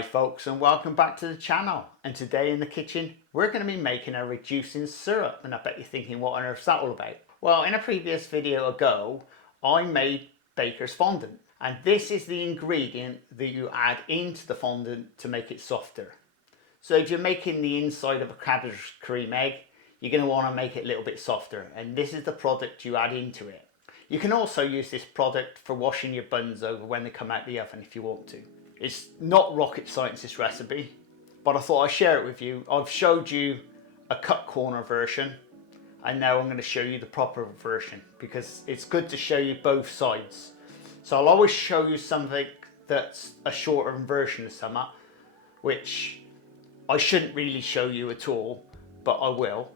Hi folks, and welcome back to the channel. And today in the kitchen we're going to be making a reducing syrup, and I bet you're thinking, what on earth is that all about? Well, in a previous video ago I made baker's fondant, and this is the ingredient that you add into the fondant to make it softer. So if you're making the inside of a Cadbury's cream egg, you're going to want to make it a little bit softer, and this is the product you add into it. You can also use this product for washing your buns over when they come out the oven if you want to. It's not rocket science, this recipe, but I thought I'd share it with you. I've showed you a cut corner version, and now I'm going to show you the proper version because it's good to show you both sides. So I'll always show you something that's a shorter version of something, which I shouldn't really show you at all, but I will.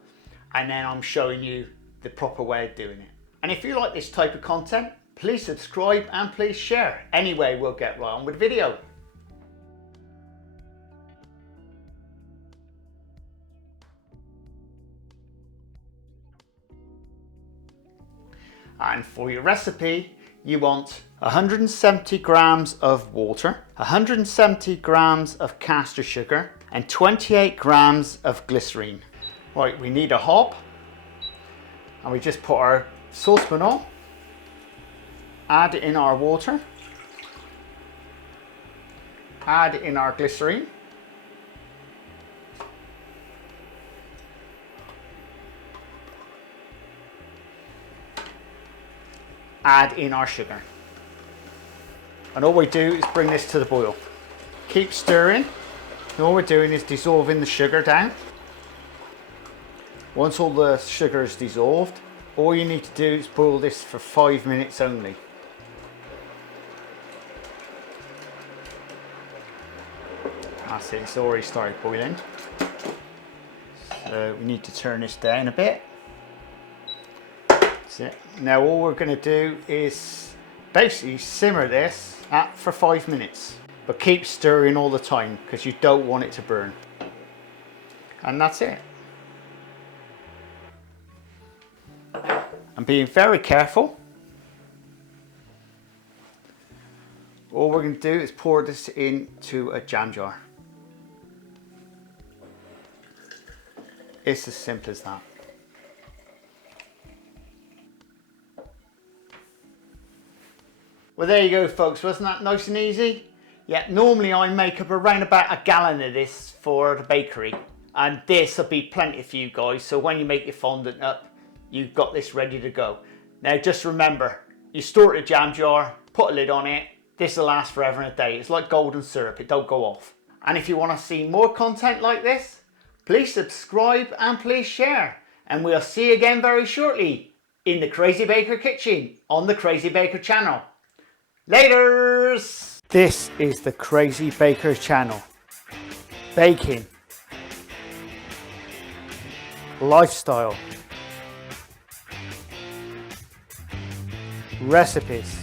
And then I'm showing you the proper way of doing it. And if you like this type of content, please subscribe and please share. Anyway, we'll get right on with the video. And for your recipe, you want 170 grams of water, 170 grams of caster sugar, and 28 grams of glycerine. Right, we need a hob, and we just put our saucepan on, add in our water, add in our glycerine, add in our sugar, and all we do is bring this to the boil. Keep stirring, and all we're doing is dissolving the sugar down. Once all the sugar is dissolved, all you need to do is boil this for 5 minutes only. That's it, it's already started boiling. So we need to turn this down a bit. That's it. Now all we're going to do is basically simmer this for 5 minutes, but keep stirring all the time because you don't want it to burn. And that's it. And being very careful. All we're going to do is pour this into a jam jar. It's as simple as that. Well, there you go folks, wasn't that nice and easy? Yeah, normally I make up around about a gallon of this for the bakery, and this will be plenty for you guys, so when you make your fondant up, you've got this ready to go. Now just remember, you store it in a jam jar, put a lid on it, this will last forever and a day. It's like golden syrup, it don't go off. And if you want to see more content like this, please subscribe and please share. And we'll see you again very shortly in the Crazy Baker kitchen on the Crazy Baker channel. Laters! This is the Crazy Baker channel. Baking. Lifestyle. Recipes.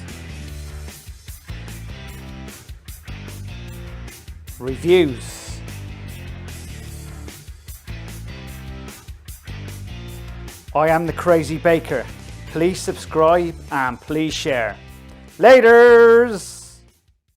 Reviews. I am the Crazy Baker. Please subscribe and please share. Laters!